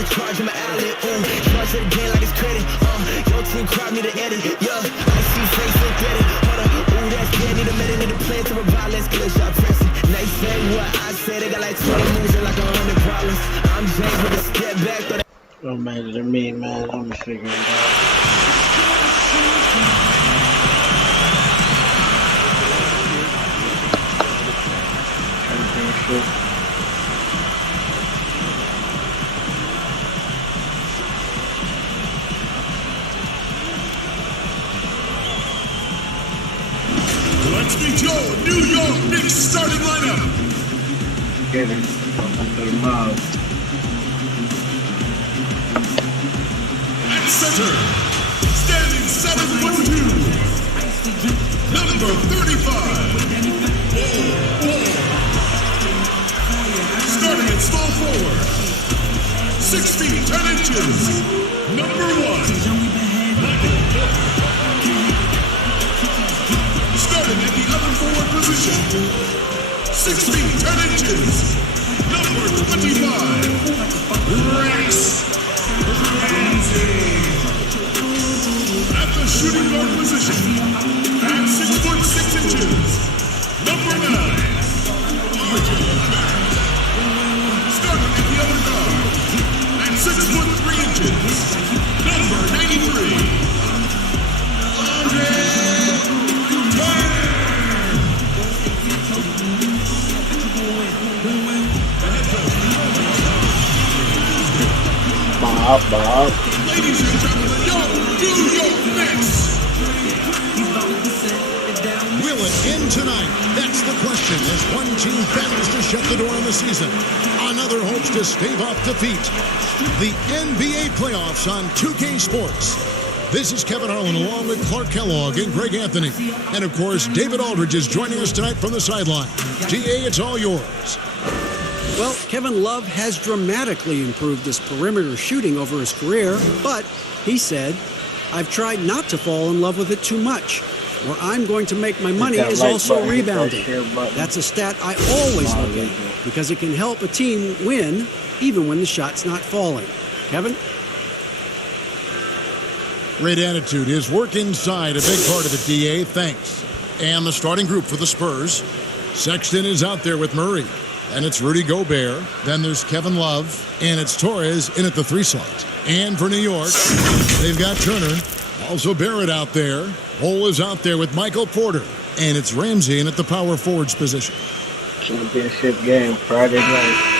the charge in my alley. Charge it again like it's credit. Your team crowd need to edit. Yeah, I see face and credit. Hold up, that's good. Need a minute, need a plan to revive. Let's get a shot pressing. They say what I say. They got like 20 moves and like 100 problems. I'm James with a step back. Don't matter to me, man. I'm figuring it out. Let's meet your New York Knicks starting lineup. Get it. Under the mouth. At center, standing 7'2", number 35. Starting at small forward, 6 feet 10 inches, number 1. Starting at the other forward position, 6 feet 10 inches, number 25. At the shooting guard position, at 6'6" number 9. Starting at the other guard, at 6'3", number 93. Bob. Ladies and gentlemen, your New York Knicks. Will it end tonight? That's the question as one team battles to shut the door on the season. Another hopes to stave off defeat. The NBA playoffs on 2K Sports. This is Kevin Harlan along with Clark Kellogg and Greg Anthony. And of course, David Aldridge is joining us tonight from the sideline. DA, it's all yours. Well, Kevin Love has dramatically improved his perimeter shooting over his career, but he said, I've tried not to fall in love with it too much. Where I'm going to make my money is also rebounding. That's a stat I always look at because it can help a team win even when the shot's not falling. Kevin? Great attitude. His work inside, a big part of it, DA. Thanks. And the starting group for the Spurs. Sexton is out there with Murray. And it's Rudy Gobert. Then there's Kevin Love. And it's Torres in at the 3 slot. And for New York, they've got Turner. Also Barrett out there. Hole is out there with Michael Porter. And it's Ramsey in at the power forwards position. Championship game, Friday night.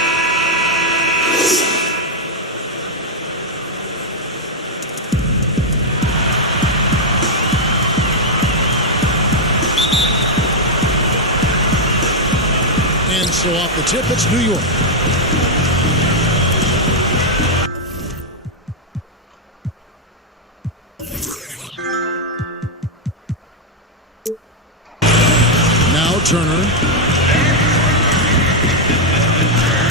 And so off the tip, it's New York. Now Turner.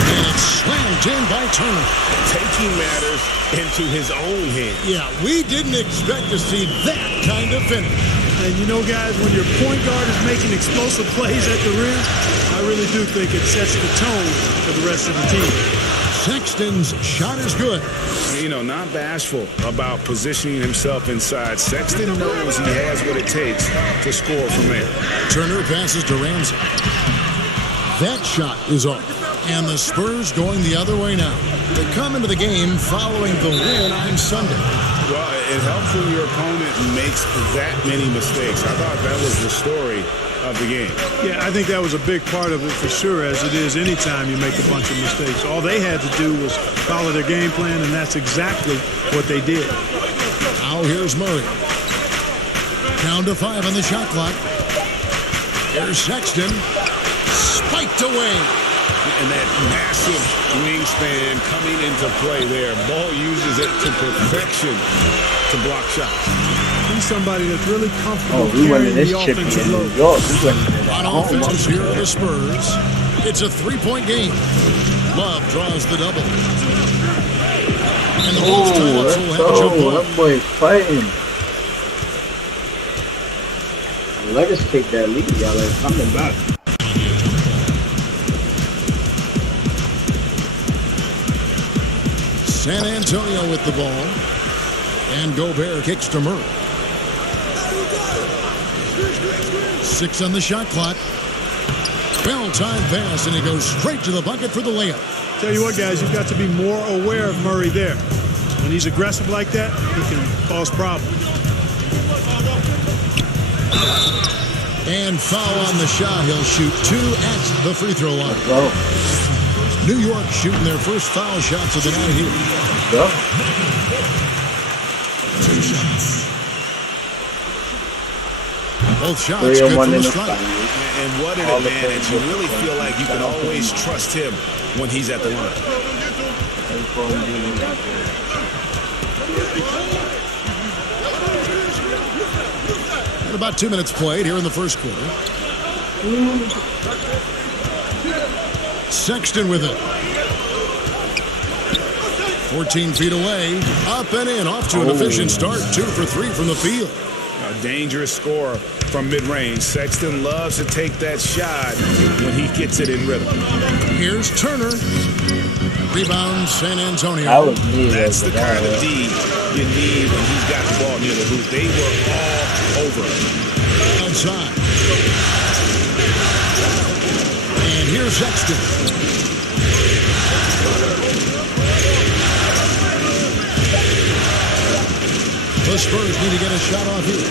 And it's slammed in by Turner. Taking matters into his own hands. Yeah, we didn't expect to see that kind of finish. And you know, guys, when your point guard is making explosive plays at the rim, I really do think it sets the tone for the rest of the team. Sexton's shot is good. You know, not bashful about positioning himself inside. Sexton knows he has what it takes to score from there. Turner passes to Ramsey. That shot is off. And the Spurs going the other way now. They come into the game following the win on Sunday. Well, it helps when your opponent makes that many mistakes. I thought that was the story of the game. Yeah, I think that was a big part of it for sure, as it is anytime you make a bunch of mistakes. All they had to do was follow their game plan, and that's exactly what they did. Now here's Murray. Down to 5 on the shot clock. Here's Sexton. Spiked away. And that massive wingspan coming into play there. Ball uses it to perfection to block shots. He's somebody that's really comfortable We went to carrying this the chip offensive in load. New York. We went to that On home. offense here are the Spurs. It's a 3-point game. Love draws the double. And the Bulls tied up, so we'll have a jump ball. That boy's fighting. Let us take that lead, y'all. It's coming back. San Antonio with the ball. And Gobert kicks to Murray. 6 on the shot clock. Well-timed pass, and he goes straight to the bucket for the layup. Tell you what, guys, you've got to be more aware of Murray there. When he's aggressive like that, he can cause problems. And foul on the shot. He'll shoot 2 at the free throw line. Go. New York shooting their first foul shots of the night here. Go. 2 shots. Both shots 3 good and 1 from in the the strike. final. And what an advantage. You really feel like you can always trust him when he's at the line. M4MG out there. And about 2 minutes played here in the first quarter. Sexton with it. 14 feet away. Up and in. Off to an efficient start. 2 for 3 from the field. A dangerous scorer from mid-range. Sexton loves to take that shot when he gets it in rhythm. Here's Turner. Rebound, San Antonio. That was me. That's the kind of D you need when he's got the ball near the hoop. They were all over him. Outside. And here's Sexton. The Spurs need to get a shot off here.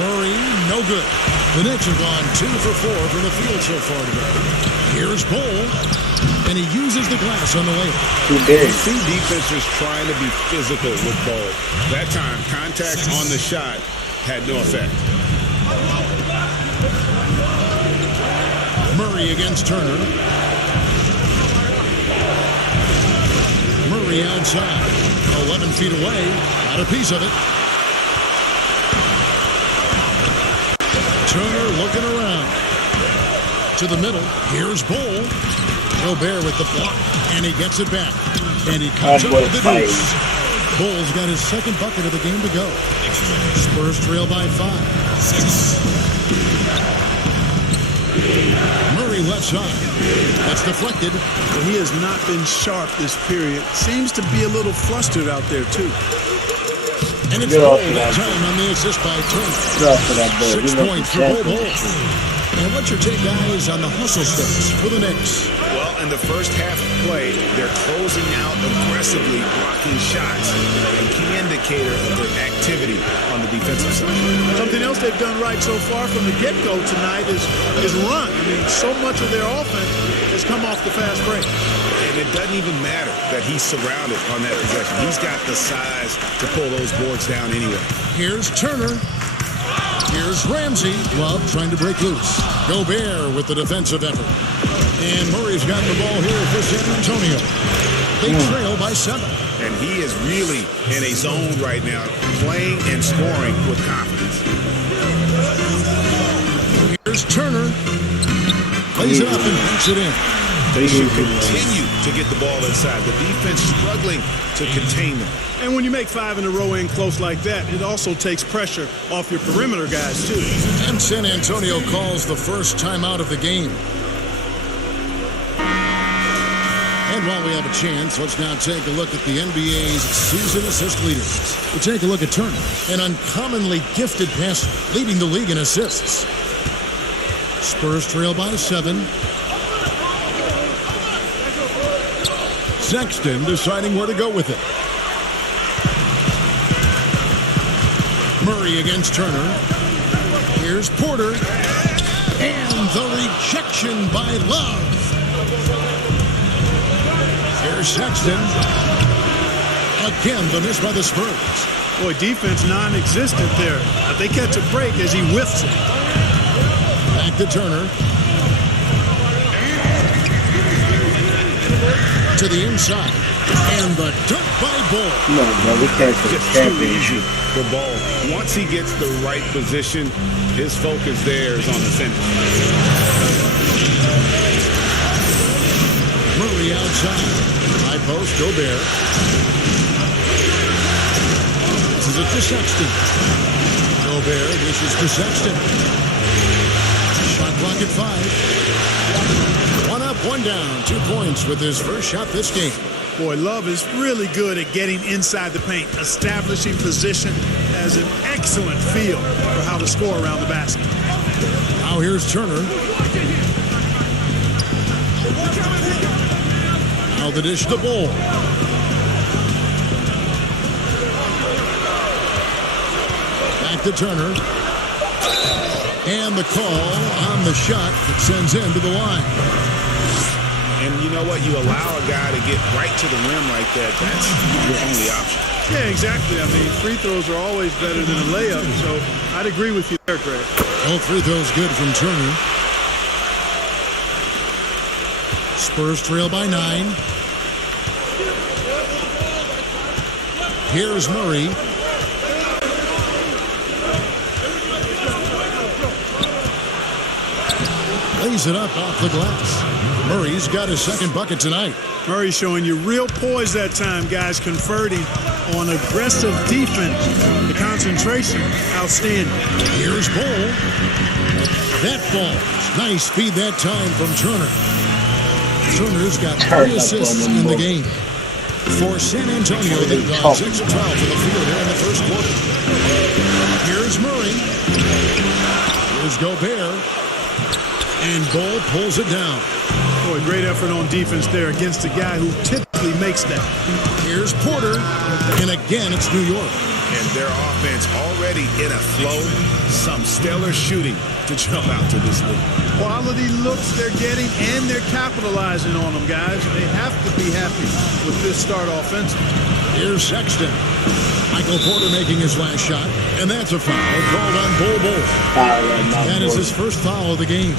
Murray, no good. The Knicks have gone 2 for 4 from the field so far today. Here's Bol, and he uses the glass on the layup. Too big. You see defenses trying to be physical with Bol. That time, contact on the shot had no effect. Murray against Turner. Murray outside. 11 feet away. Got a piece of it. Turner looking around. To the middle. Here's Bol. Gobert with the block. And he gets it back. And he comes up with the deuce. Bol's got his second bucket of the game to go. Spurs trail by 5. Murray left side. That's deflected. Well, he has not been sharp this period. Seems to be a little flustered out there, too. And it's Bol that time on the assist by Turner. 6 points for Bol. And what's your take, guys, on the hustle stats for the Knicks? Well, in the first half of play, they're closing out aggressively, blocking shots, a key indicator of their activity on the defensive side. Something else they've done right so far from the get-go tonight is run. I mean, so much of their offense has come off the fast break. And it doesn't even matter that he's surrounded on that possession. He's got the size to pull those boards down anyway. Here's Turner. Here's Ramsey. Love trying to break loose. Gobert with the defensive effort. And Murray's got the ball here for San Antonio. They trail by 7. And he is really in a zone right now, playing and scoring with confidence. Here's Turner. Plays it up and banks it in. They should continue to get the ball inside. The defense struggling to contain them. And when you make 5 in a row in close like that, it also takes pressure off your perimeter guys, too. And San Antonio calls the first timeout of the game. And while we have a chance, let's now take a look at the NBA's season assist leaders. We take a look at Turner, an uncommonly gifted passer, leading the league in assists. Spurs trail by 7. Sexton deciding where to go with it. Murray against Turner. Here's Porter. And the rejection by Love. Here's Sexton. Again, the miss by the Spurs. Boy, defense non-existent there. But they catch a break as he whiffs it. Back to Turner. To the inside. And the dunk by Bol. No, we can't put It's too easy for Bol. Once he gets the right position, his focus there is on the finish. Murray outside. High post, Gobert. This is it to Sexton. Gobert wishes to Sexton. Shot clock at 5. One up One down, 2 points with his first shot this game. Boy, Love is really good at getting inside the paint, establishing position, has an excellent feel for how to score around the basket. Now here's Turner. Now the dish to Bull. Back to Turner. And the call on the shot that sends him to the line. And you know what? You allow a guy to get right to the rim like that. That's your only option. Yeah, exactly. I mean, free throws are always better than a layup, so I'd agree with you there, Greg. All free throws good from Turner. Spurs trail by 9. Here's Murray. Lays it up off the glass. Murray's got his second bucket tonight. Murray showing you real poise that time, guys, converting on aggressive defense. The concentration, outstanding. Here's Bull. That falls. Nice feed that time from Turner. Turner's got 3 assists in the game. For San Antonio, they've gone 6 of 12 for the field here in the first quarter. Here's Murray. Here's Gobert. And Bull pulls it down. Boy, great effort on defense there against a guy who typically makes that. Here's Porter. And again, it's New York. And their offense already in a flow. Some stellar shooting to jump out to this league. Quality looks they're getting, and they're capitalizing on them, guys. They have to be happy with this start offensively. Here's Sexton. Michael Porter making his last shot. And that's a foul called on Bull. That is his first foul of the game.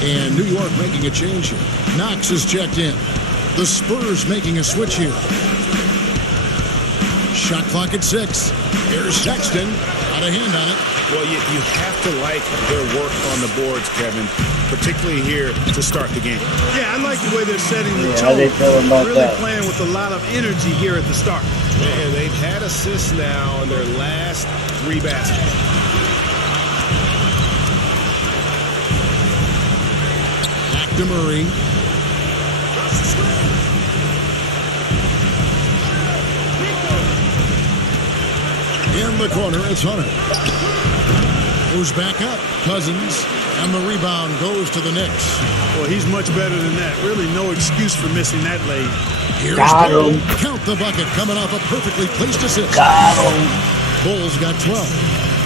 And New York making a change here. Knox is checked in. The Spurs making a switch here. Shot clock at 6. Here's Sexton. Got a hand on it. Well, you have to like their work on the boards, Kevin, particularly here to start the game. Yeah, I like the way they're setting the tone. Really playing with a lot of energy here at the start. Yeah, they've had assists now on their last 3 baskets. Back to Murray. In the corner, it's Hunter. Moves back up. Cousins. And the rebound goes to the Knicks. Well, he's much better than that. Really no excuse for missing that lead. Here's Bull. Count the bucket coming off a perfectly placed assist. Bull's got 12.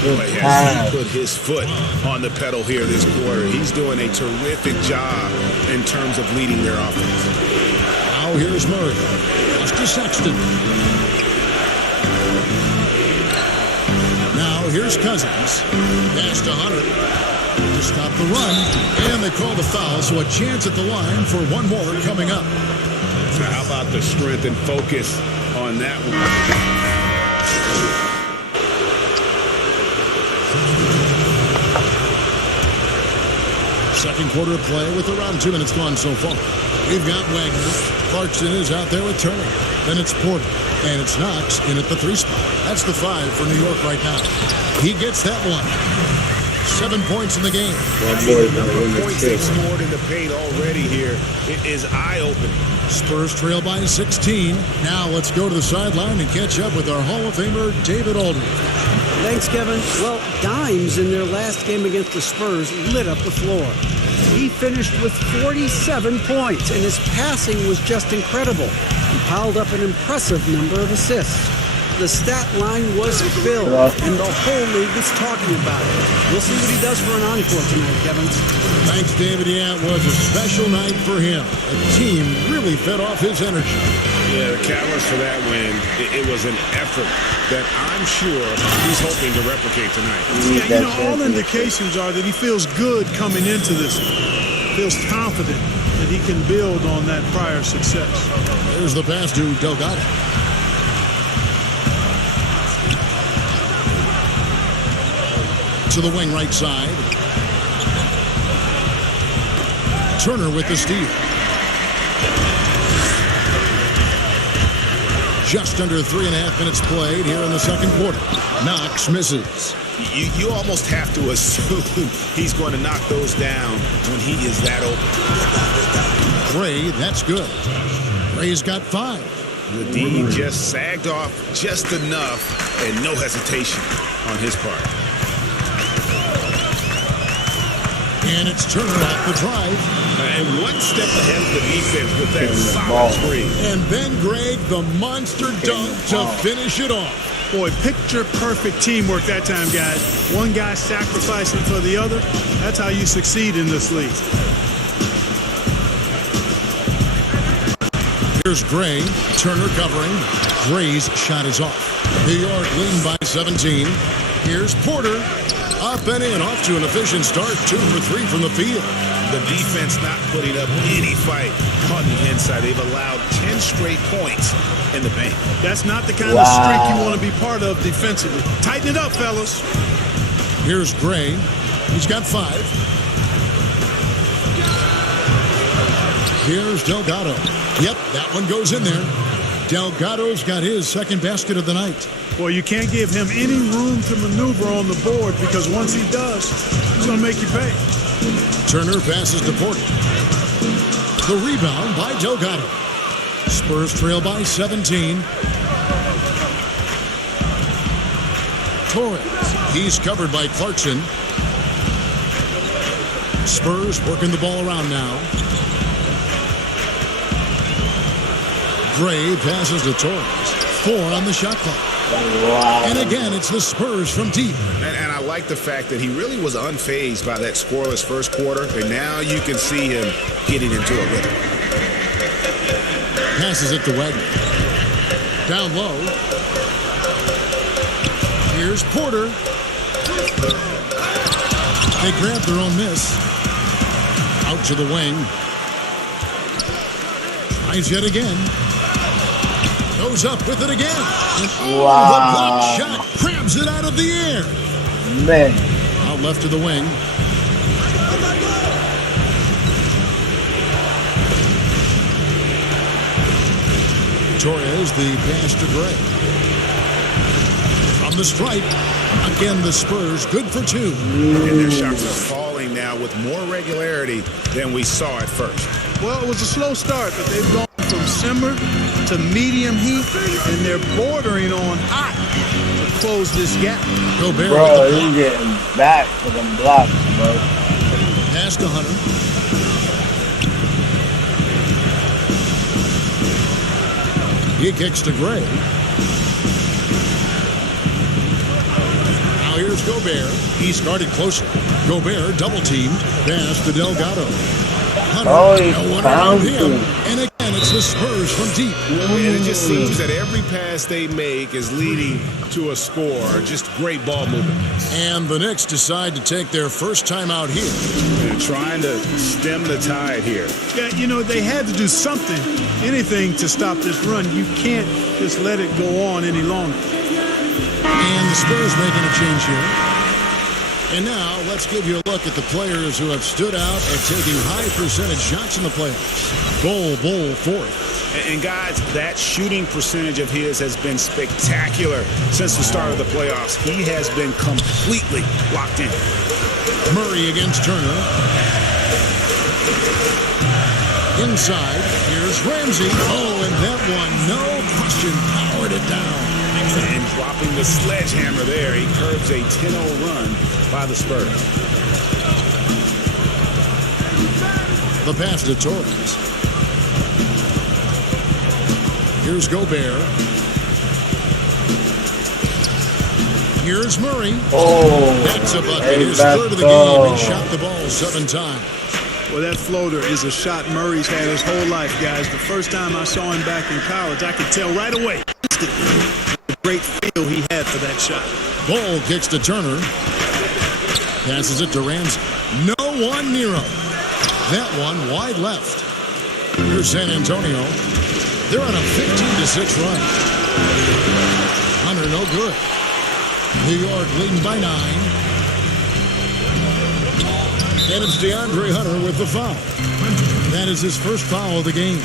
Boy, has he put his foot on the pedal here this quarter. He's doing a terrific job in terms of leading their offense. Now here's Murray. Pass to Sexton. Now here's Cousins. Pass to Hunter. To stop the run. And they call the foul, so a chance at the line for one more coming up. So how about the strength and focus on that one? Second quarter of play with around 2 minutes gone so far. We've got Wagner. Clarkson is out there with Turner. Then it's Porter. And it's Knox in at the 3 spot. That's the 5 for New York right now. He gets that one. 7 points in the game. The number of points they've scored in the paint already here, it is eye-opening. Spurs trail by 16. Now let's go to the sideline and catch up with our Hall of Famer, David Aldridge. Thanks, Kevin. Well, Dimes in their last game against the Spurs lit up the floor. He finished with 47 points, and his passing was just incredible. He piled up an impressive number of assists. The stat line was filled, and the whole league is talking about it. We'll see what he does for an encore tonight, Kevin. Thanks, David. Yeah, it was a special night for him. The team really fed off his energy. Yeah, the catalyst for that win, it was an effort that I'm sure he's hoping to replicate tonight. Yeah, you know, all indications are that he feels good coming into this. Feels confident that he can build on that prior success. There's the pass to Delgado. To the wing right side. Turner with the steal. Just under 3.5 minutes played here in the second quarter. Knox misses. You almost have to assume he's going to knock those down when he is that open. Gray, that's good. Gray's got 5. The D just sagged off just enough and no hesitation on his part. And it's Turner off the drive. And one step ahead of the defense with that solid screen. And then Greg, the monster dunk to finish it off. Boy, picture-perfect teamwork that time, guys. One guy sacrificing for the other. That's how you succeed in this league. Here's Gray. Turner covering. Gray's shot is off. New York leading by 17. Here's Porter. Up and in, off to an efficient start. 2 for 3 from the field. The defense not putting up any fight on the inside. They've allowed 10 straight points in the paint. That's not the kind of streak you want to be part of defensively. Tighten it up, fellas. Here's Gray. He's got 5. Here's Delgado. Yep, that one goes in there. Delgado's got his second basket of the night. Boy, you can't give him any room to maneuver on the board because once he does, he's going to make you pay. Turner passes to Porter. The rebound by Delgado. Spurs trail by 17. Torres. He's covered by Clarkson. Spurs working the ball around now. Gray passes to Torres. 4 on the shot clock. Wow. And again, it's the Spurs from deep. And I like the fact that he really was unfazed by that scoreless first quarter. And now you can see him getting into a rhythm. Passes it to Wagner. Down low. Here's Porter. They grab their own miss. Out to the wing. Tries yet again. Goes up with it again. And the block shot crabs it out of the air. Man. Out left to the wing. Torres, the pass to Gray. From the stripe. Again, the Spurs good for 2. And their shots are falling now with more regularity than we saw at first. Well, it was a slow start, but they've gone from simmer to medium heat, and they're bordering on hot to close this gap. Gobert Bro, he's getting back for them blocks, bro. pass to Hunter. He kicks to Gray. Now here's Gobert. He started closer. Gobert double-teamed. Pass to Delgado. Hunter, he no one found around him. him. And again, it's the Spurs from deep. And it just seems that every pass they make is leading to a score. Just great ball movement. And the Knicks decide to take their first time out here. They're trying to stem the tide here. Yeah, you know, they had to do something, anything to stop this run. You can't just let it go on any longer. And the Spurs making a change here. And now, let's give you a look at the players who have stood out at taking high percentage shots in the playoffs. Bull fourth. And guys, that shooting percentage of his has been spectacular since the start of the playoffs. He has been completely locked in. Murray against Turner. Inside, here's Ramsey. Oh, and that one, no question, powered it down. And dropping the sledgehammer there, he curbs a 10-0 run by the Spurs. The pass to Torres. Here's Gobert. Here's Murray. Oh, That's a bucket. His third of the game. He shot the ball 7 times. Well, that floater is a shot Murray's had his whole life, guys. The first time I saw him back in college, I could tell right away the great feel he had for that shot. Ball kicks to Turner. Passes it to Ramsey. No one near him. That one wide left. Here's San Antonio. They're on a 15-6 run. Hunter, no good. New York leading by 9. And it's DeAndre Hunter with the foul. That is his first foul of the game.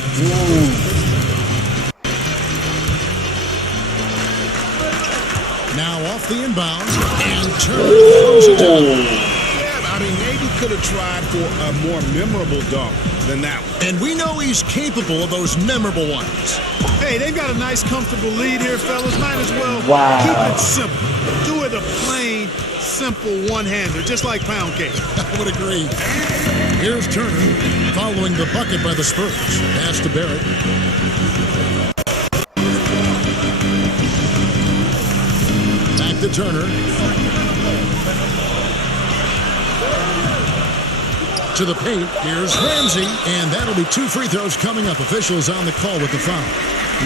Now off off the inbound, and Turner throws it down. Yeah, I mean, maybe could have tried for a more memorable dunk than that one. And we know he's capable of those memorable ones. Hey, they've got a nice, comfortable lead here, fellas. Might as well keep it simple. Do it a plain, simple one-hander, just like pound cake. I would agree. Here's Turner following the bucket by the Spurs. Pass to Barrett. Back to Turner. To the paint. Here's Ramsey. And that'll be 2 free throws coming up. Officials on the call with the foul.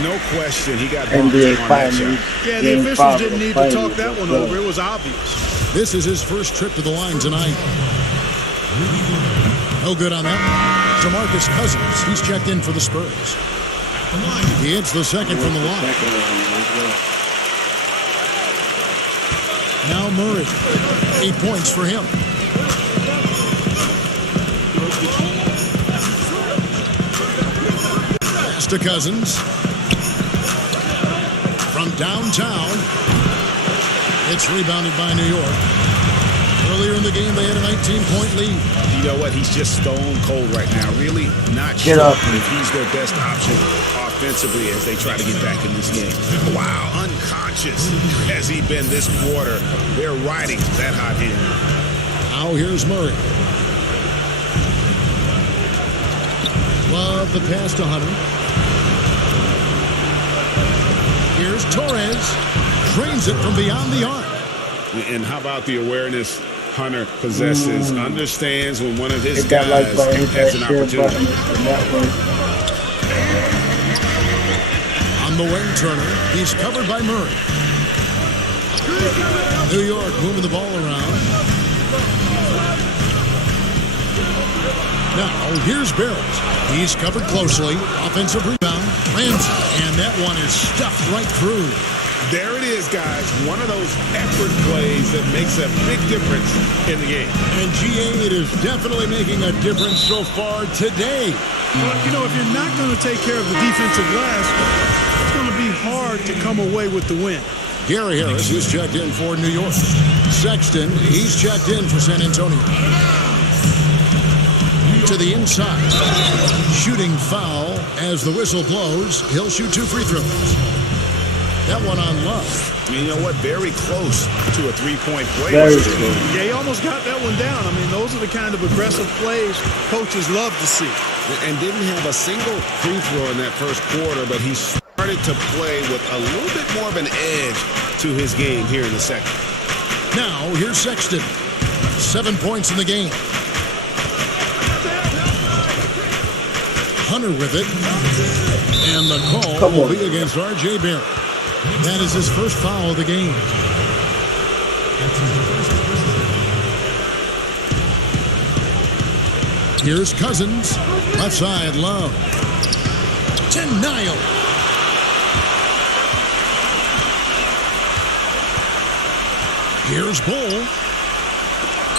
No question, he got bumped NBA on that Finals. shot. Yeah, the officials didn't need to talk that one over. It was obvious. This is his first trip to the line tonight. No good on that one. DeMarcus Cousins, he's checked in for the Spurs. He hits the second from the line. Now Murray, 8 points for him. Pass to Cousins. From downtown, it's rebounded by New York. Earlier in the game, they had a 19-point lead. You know what? He's just stone cold right now. Really not sure if he's their best option offensively as they try to get back in this game. Wow, unconscious has he been this quarter. They're riding that hot hand. Now here's Murray. Love the pass to Hunter. Here's Torres. Drains it from beyond the arc. And how about the awareness Hunter possesses? Understands when one of his guys has an opportunity. On the wing, Turner. He's covered by Murray. New York moving the ball around. Now, here's Barrett. He's covered closely. Offensive rebound. Ramsey. And that one is stuffed right through. There it is, guys. One of those effort plays that makes a big difference in the game. And GA, it is definitely making a difference so far today. Well, you know, if you're not going to take care of the defensive glass, it's going to be hard to come away with the win. Gary Harris, who's checked in for New York. Sexton, he's checked in for San Antonio. To the inside. Shooting foul as the whistle blows. He'll shoot 2 free throws. That one on Love. You know what? Very close to a three-point play. Yeah, he almost got that one down. I mean, those are the kind of aggressive plays coaches love to see. And didn't have a single free throw in that first quarter, but he started to play with a little bit more of an edge to his game here in the second. Now, here's Sexton. 7 points in the game. Hunter with it. And the call will be against R.J. Barrett. That is his first foul of the game. Here's Cousins. Left side, Love. Denial. Here's Bull.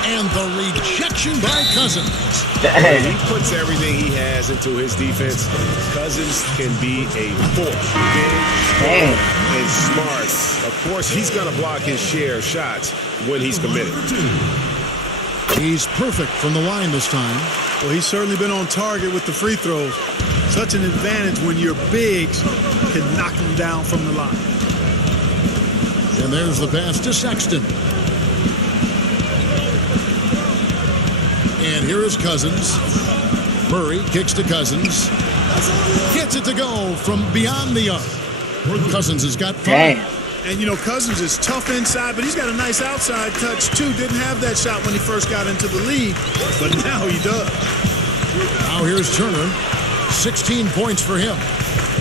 And the rejection by Cousins. When he puts everything he has into his defense, Cousins can be a force. Big, strong, and smart. Of course, he's going to block his share of shots when he's committed. He's perfect from the line this time. Well, he's certainly been on target with the free throws. Such an advantage when your bigs can knock them down from the line. And there's the pass to Sexton. And here is Cousins. Murray kicks to Cousins. Gets it to go from beyond the arc. Cousins has got 5. And, you know, Cousins is tough inside, but he's got a nice outside touch, too. Didn't have that shot when he first got into the league, but now he does. Now here's Turner. 16 points for him.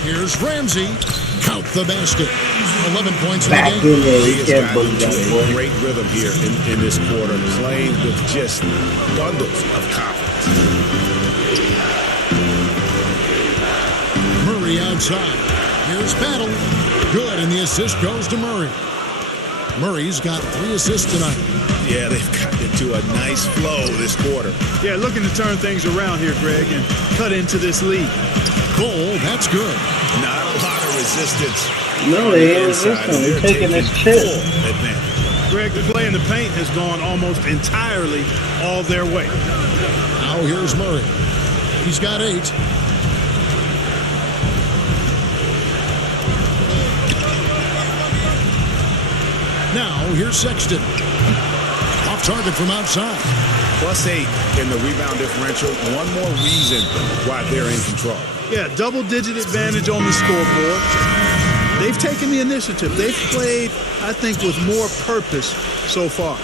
Here's Ramsey. Count the basket. 11 points in the game. He has gotten into a great rhythm here in this quarter, playing with just bundles of confidence. Murray outside. Here's Battle. Good, and the assist goes to Murray. Murray's got 3 assists tonight. Yeah, they've gotten into a nice flow this quarter. Yeah, looking to turn things around here, Greg, and cut into this lead. Goal, that's good. Not a lot of resistance. No, they ain't resisting. They're taking this chip. Full advantage. Greg, the play in the paint has gone almost entirely all their way. Now here's Murray. He's got 8. Now here's Sexton. Off target from outside. +8 in the rebound differential. One more reason why they're in control. Yeah, double-digit advantage on the scoreboard. They've taken the initiative. They've played, I think, with more purpose so far.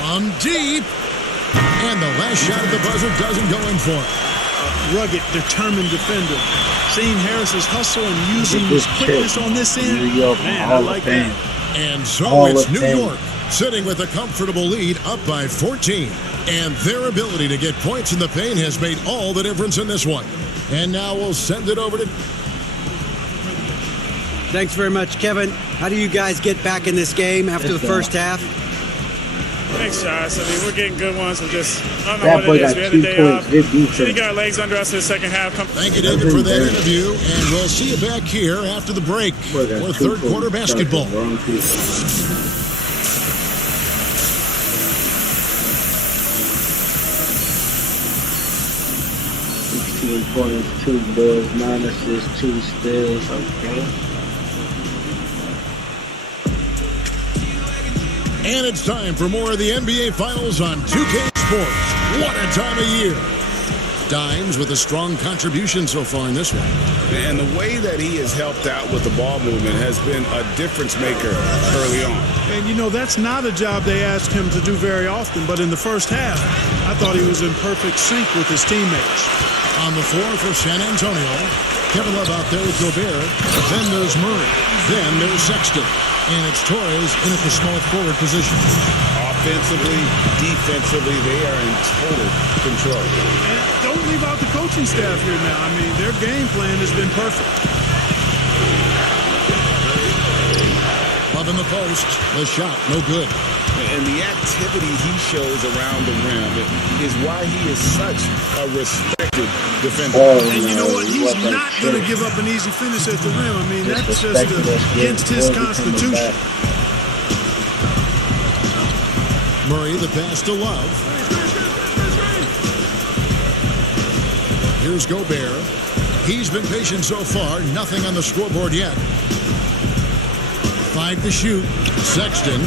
From deep. And the last shot of the buzzer doesn't go in for him. Rugged, determined defender. Seeing Harris's hustle and using his quickness on this end, man, I like that. And so it's New York sitting with a comfortable lead up by 14. And their ability to get points in the paint has made all the difference in this one. And now we'll send it over to... Thanks very much, Kevin. How do you guys get back in this game after the first half? Thanks, Josh. I mean, we're getting good ones. We just, I don't know That what boy it is. got We had 2 a day off. points. Good defense. We got our legs under us in the second half. Thank you, David, for that interview. And we'll see you back here after the break for third quarter basketball. 16 points, 2 boards, 9 assists, 2 steals. Okay. And it's time for more of the NBA Finals on 2K Sports. What a time of year. Dimes with a strong contribution so far in this one. And the way that he has helped out with the ball movement has been a difference maker early on. And, you know, that's not a job they asked him to do very often, but in the first half, I thought he was in perfect sync with his teammates. On the floor for San Antonio, Kevin Love out there with Gobert. Then there's Murray. Then there's Sexton. And it's Torres in at the small forward position. Offensively, defensively, they are in total control. And don't leave out the coaching staff here now. I mean, their game plan has been perfect. Love in the post. The shot, no good. And the activity he shows around the rim is why he is such a respected defender. And you know what? He's not going to give up an easy finish at the rim. I mean, that's just against his constitution. Murray, the pass to Love. Here's Gobert. He's been patient so far. Nothing on the scoreboard yet. 5 to shoot. Sexton.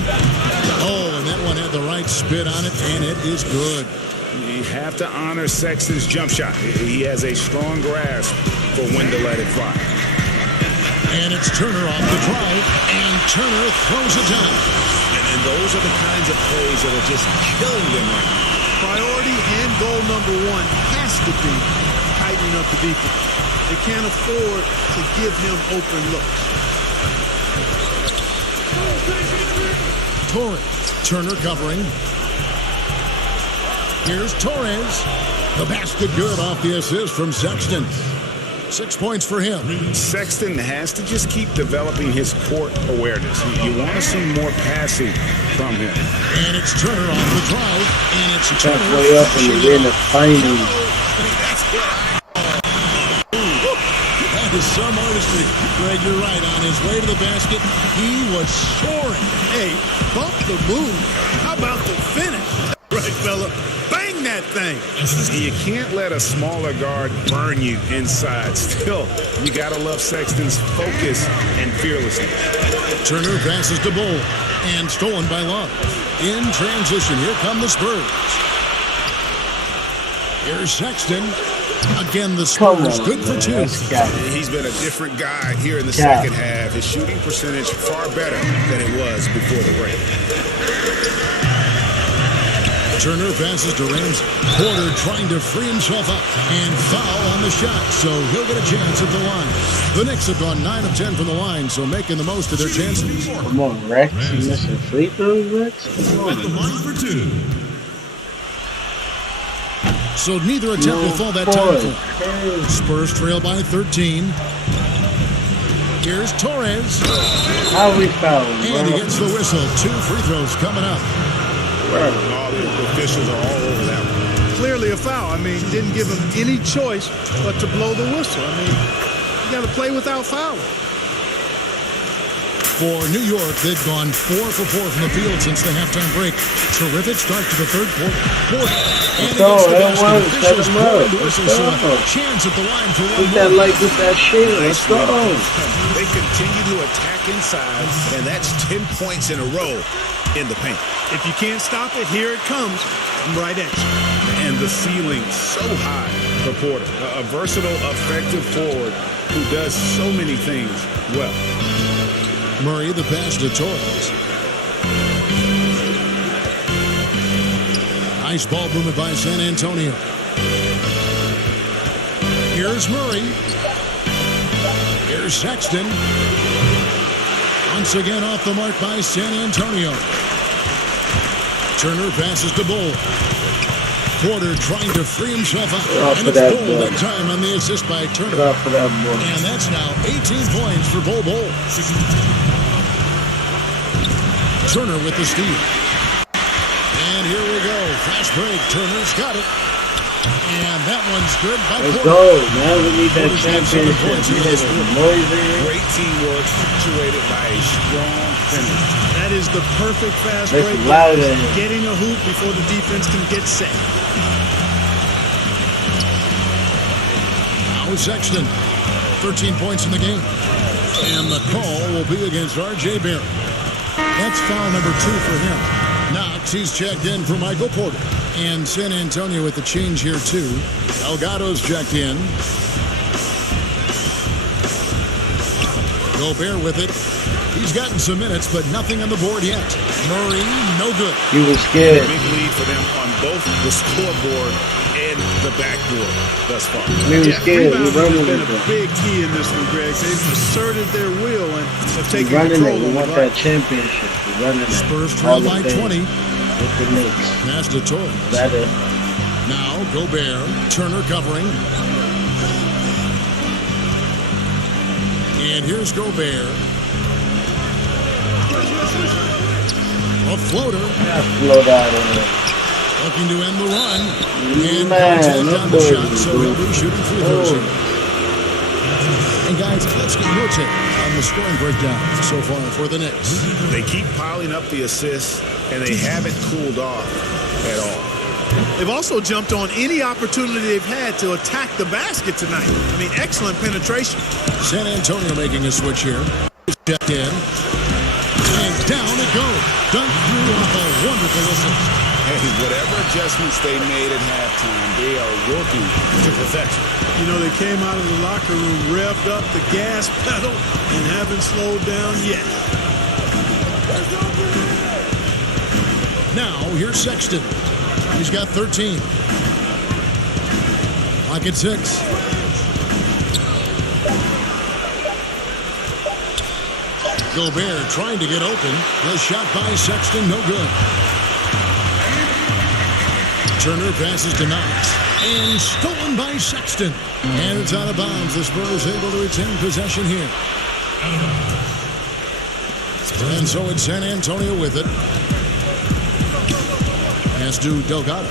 Oh, and that one had the right spin on it, and it is good. You have to honor Sexton's jump shot. He has a strong grasp for when to let it fly. And it's Turner off the drive, and Turner throws it down. And those are the kinds of plays that are just killing them right now. Priority and goal number 1 has to be tightening up the defense. They can't afford to give him open looks. Torres. Turner covering. Here's Torres. The basket good off the assist from Sexton. 6 points for him. Sexton has to just keep developing his court awareness. You want to see more passing from him. And it's Turner off the drive. And it's Turner. Halfway up and you're in the finals. That is some artistry. Greg, you're right. On his way to the basket, he was soaring. Hey, bump the move. How about the finish? Right, fella. Bang that thing. You can't let a smaller guard burn you inside. Still, you got to love Sexton's focus and fearlessness. Turner passes to Bull. And stolen by Love. In transition, here come the Spurs. Here's Sexton. Again, the Spurs good for 2. He's been a different guy here in the second half. His shooting percentage far better than it was before the break. Turner passes to Ramsey. Porter trying to free himself up and foul on the shot, so he'll get a chance at the line. The Knicks have gone 9 of 10 from the line, so making the most of their chances. Come on, Rex. You missing free throws, Rex? Come on. At the line for 2. So neither attempt will fall that time. Spurs trail by 13. Here's Torres. How we fouling, And he bro? gets the whistle. 2 free throws coming up. All the officials are all over that one. Clearly a foul. I mean, didn't give him any choice but to blow the whistle. I mean, you got to play without fouling. For New York, they've gone 4 for 4 from the field since the halftime break. Terrific start to the third quarter. And go, against the that one, basket, set officials him up. blowing the Let's whistle, so go. a chance at the line for one Get that more. light, get that shit. Let's go. They continue to attack inside, and that's 10 points in a row in the paint. If you can't stop it, here it comes. I'm right at you. And the ceiling so high for Porter. A versatile, effective forward who does so many things well. Murray, the pass to Torres. Nice ball movement by San Antonio. Here's Murray. Here's Sexton. Once again off the mark by San Antonio. Turner passes to Bull. Porter trying to free himself out. And it's Bull that time on the assist by Turner. Get off of that boy. And that's now 18 points for Bull. Turner with the steal. And here we go. Fast break. Turner's got it. And that one's good by Let's Porter. go, man. We need that Porter's got 7 championship. points We in need this some quarter. noise in here. Great teamwork punctuated by a strong finish. That is the perfect fast Make break. it louder in here. Getting a hoop before the defense can get set. Now Sexton. 13 points in the game. And the call will be against R.J. Barrett. That's foul number 2 for him. Knox, he's checked in for Michael Porter. And San Antonio with the change here, too. Delgado's checked in. Gobert with it. He's gotten some minutes, but nothing on the board yet. Murray, no good. He was scared. Big lead for them on both the scoreboard and the backboard thus far. He was scared. He Rebounding running has been with a it. big key in this one, Greg. They've asserted their will and have He taken running control it. We of the want glass. that championship. He running it. Spurs All trail the by things 20. with the Knicks. Pass to Torres. Better. Now Gobert. Turner covering. And here's Gobert. A floater. Float out on it. Looking to end the run. And Man, contact that on the boy shot, is so good. he'll be shooting free throws Oh. here. And guys, let's get your take on the scoring breakdown so far for the Knicks. They keep piling up the assists, and they haven't cooled off at all. They've also jumped on any opportunity they've had to attack the basket tonight. I mean, excellent penetration. San Antonio making a switch here. Checked in. And down it goes. Dunk through off a wonderful assist. Hey, whatever adjustments they made at halftime, they are working to perfection. You know, they came out of the locker room, revved up the gas pedal, and haven't slowed down yet. Now, here's Sexton. He's got 13. Pocket 6. Gobert trying to get open. The shot by Sexton, no good. Turner passes to Knox. And stolen by Sexton. And it's out of bounds. The Spurs able to retain possession here. And so it's San Antonio with it. Pass to Delgado.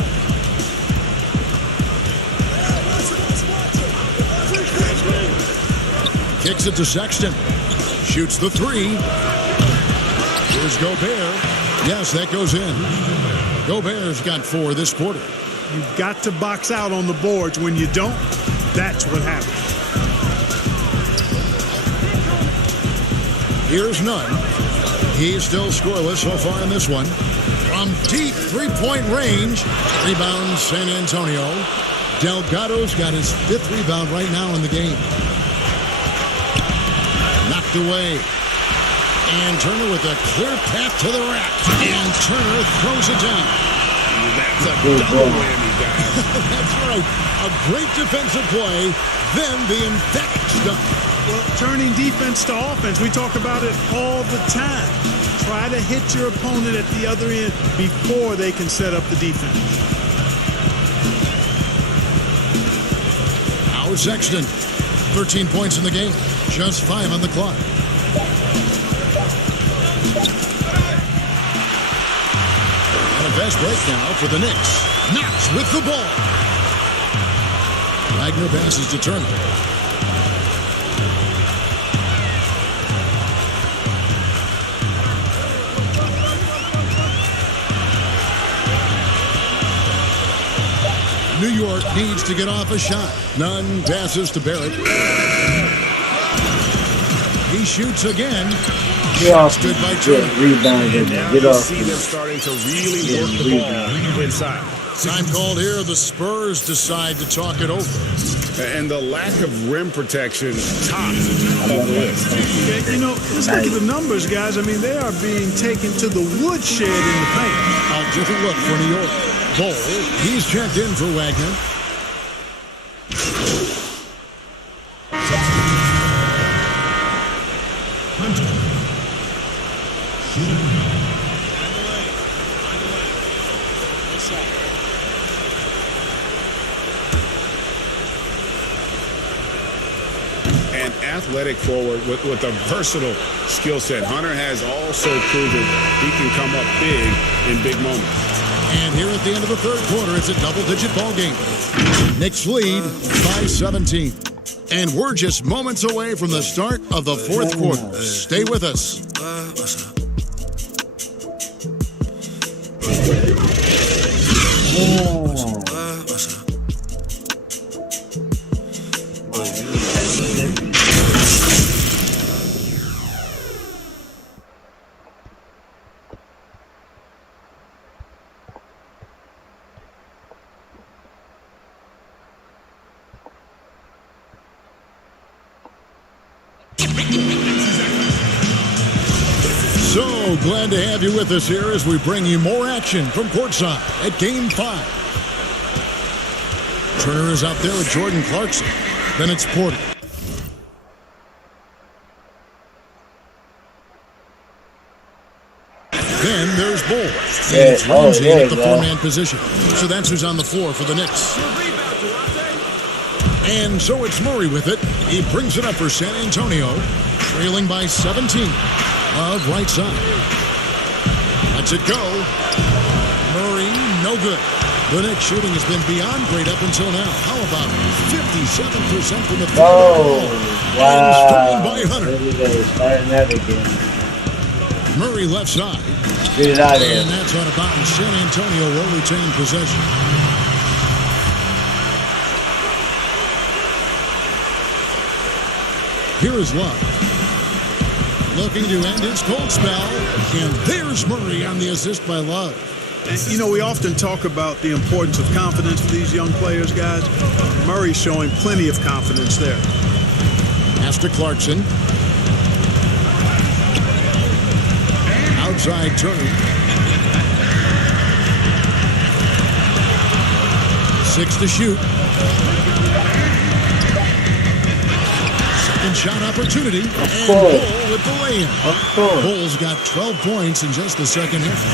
Kicks it to Sexton. Shoots the 3. Here's Gobert. Yes, that goes in. Gobert's got 4 this quarter. You've got to box out on the boards. When you don't, that's what happens. Here's Nunn. He's still scoreless so far in this one. From deep three-point range. Rebound San Antonio. Delgado's got his 5th rebound right now in the game. Knocked away. And Turner with a clear path to the rack. And Turner throws it down. That's a double whammy, guys. That's right. A great defensive play, then the emphatic stuff. Well, turning defense to offense, we talk about it all the time. Try to hit your opponent at the other end before they can set up the defense. Howard Sexton, 13 points in the game. Just 5 on the clock. And a fast break now for the Knicks. Knox with the ball. Wagner passes to Turner. New York needs to get off a shot. Nunn passes to Barrett. He shoots again. Get off. Good by Turner. Rebound. Now Get you off. see them starting to really work the ball inside. Time called here. The Spurs decide to talk it over. And the lack of rim protection top of the list. Yeah, you know, let's look at the numbers, guys. I mean, they are being taken to the woodshed in the paint. A different look for New York. Ball. He's checked in for Wagner. An athletic forward with a versatile skill set. Hunter has also proven he can come up big in big moments. And here at the end of the third quarter, it's a double-digit ball game. Knicks lead by 17. And we're just moments away from the start of the fourth quarter. Stay with us. So glad to have you with us here as we bring you more action from courtside at Game 5. Turner is out there with Jordan Clarkson. Then it's Porter. Then there's Bull. And it's Ramsey at the four-man position. So that's who's on the floor for the Knicks. And so it's Murray with it. He brings it up for San Antonio, trailing by 17. Of right side. Lets it go. Murray, no good. The Knicks shooting has been beyond great up until now. How about 57% from the field? Oh, wow. And stolen by Hunter. Starting that again. Murray left side. Get it out of here. And that's on about San Antonio will retain possession. Here is Love. Looking to end his cold spell. And there's Murray on the assist by Love. And, you know, we often talk about the importance of confidence for these young players, guys. Murray's showing plenty of confidence there. Pass to Clarkson. Outside Turner. 6 to shoot. Second shot opportunity. And Bull with the lay-in. Bull's got 12 points in just the second half.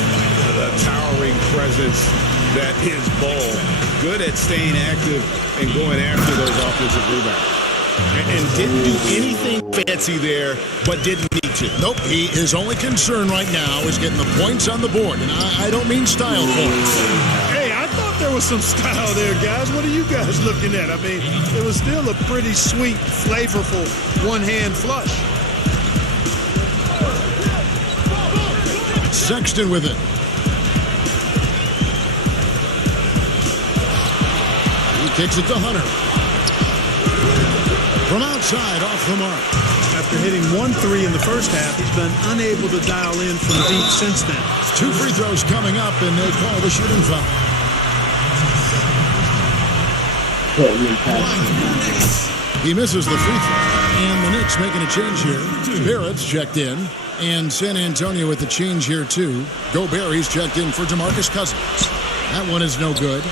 The towering presence that is Bull. Good at staying active and going after those offensive rebounds. And didn't do anything fancy there, but didn't need to. Nope, his only concern right now is getting the points on the board. And I don't mean style points. Hey, I thought there was some style there, guys. What are you guys looking at? I mean, it was still a pretty sweet, flavorful one-hand flush. Sexton with it. He kicks it to Hunter. From outside, off the mark. After hitting 1-3 in the first half, he's been unable to dial in from deep since then. 2 free throws coming up, and they call the shooting foul. He misses the free throw. And the Knicks making a change here. Barrett's checked in. And San Antonio with the change here, too. Gobert's checked in for DeMarcus Cousins. That one is no good.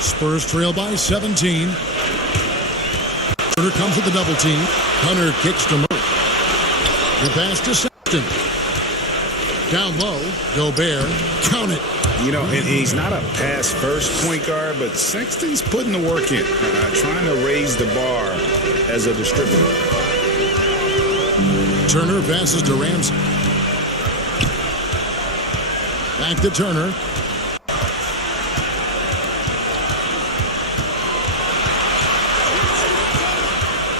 Spurs trail by 17. Turner comes with the double team. Hunter kicks to Murray. The pass to Sexton. Down low. Gobert. Count it. You know, and he's not a pass-first point guard, but Sexton's putting the work in, trying to raise the bar as a distributor. Turner passes to Ramsey. Back to Turner.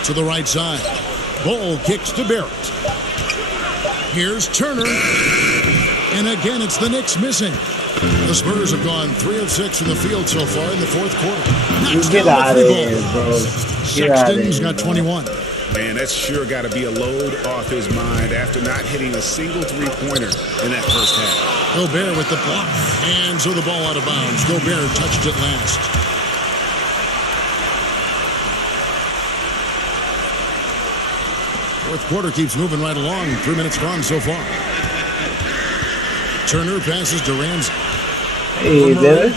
To the right side. Ball kicks to Barrett. Here's Turner. And again, it's the Knicks missing. The Spurs have gone 3 of 6 from the field so far in the fourth quarter. You get out of here, bro. Sexton's got 21. Man, that's sure got to be a load off his mind after not hitting a single three-pointer in that first half. Gobert with the block. And so the ball out of bounds. Gobert touched it last. Fourth quarter keeps moving right along. 3 minutes gone so far. Turner passes to Ramsey. Hey, Dennis.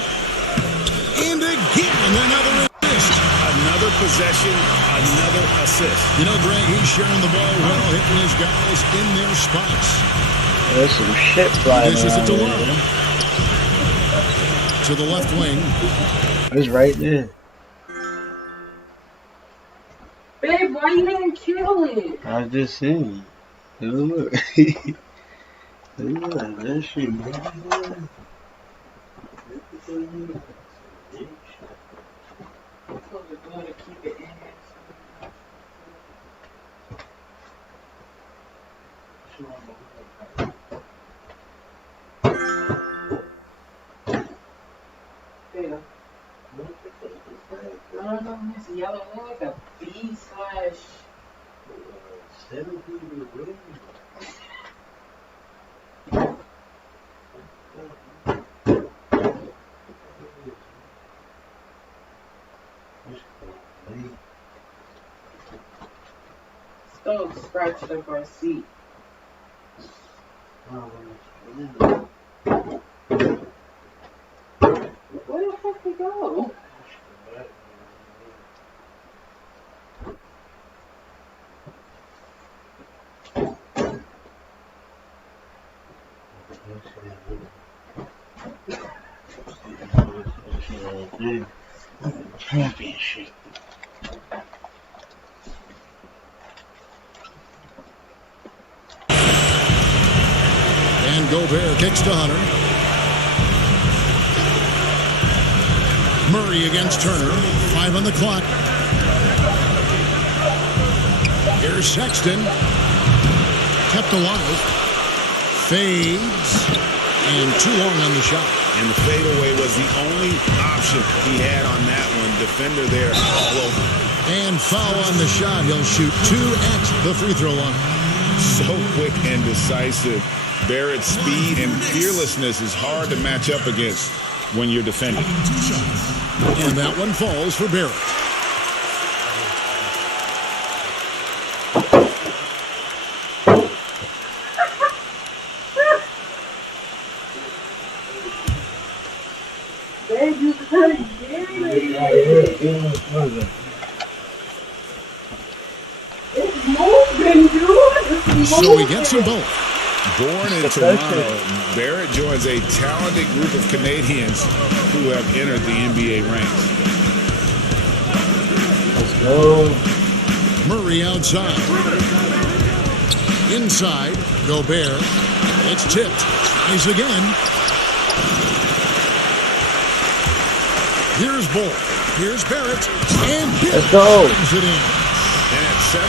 And again, another assist. Another possession, another assist. You know, Greg, he's sharing the ball well, hitting his guys in their spots. There's some shit flying This is it around to here. Love. To the left wing. It's right there. Babe, why you didn't kill it? I was just saying. Look. Look at that shit, man. I don't know, it's yellow like a B/. Still scratched up our seat. Where the fuck we go? Championship. And Gobert kicks to Hunter. Murray against Turner. 5 on the clock. Here's Sexton. Kept alive. Fades. And too long on the shot. And the fadeaway was the only option he had on that one. Defender there all over. And foul on the shot. He'll shoot 2 at the free throw line. So quick and decisive. Barrett's speed and fearlessness is hard to match up against when you're defending. And that one falls for Barrett. Babe, you couldn't get it. It's moving, dude. It's moving. So he gets them both. Born in Toronto, Barrett joins a talented group of Canadians who have entered the NBA ranks. Let's go. Murray outside. Inside, Gobert. It's tipped. Tries again. Here's Bull. Here's Barrett. And Let's go. brings it in. And at 7-2,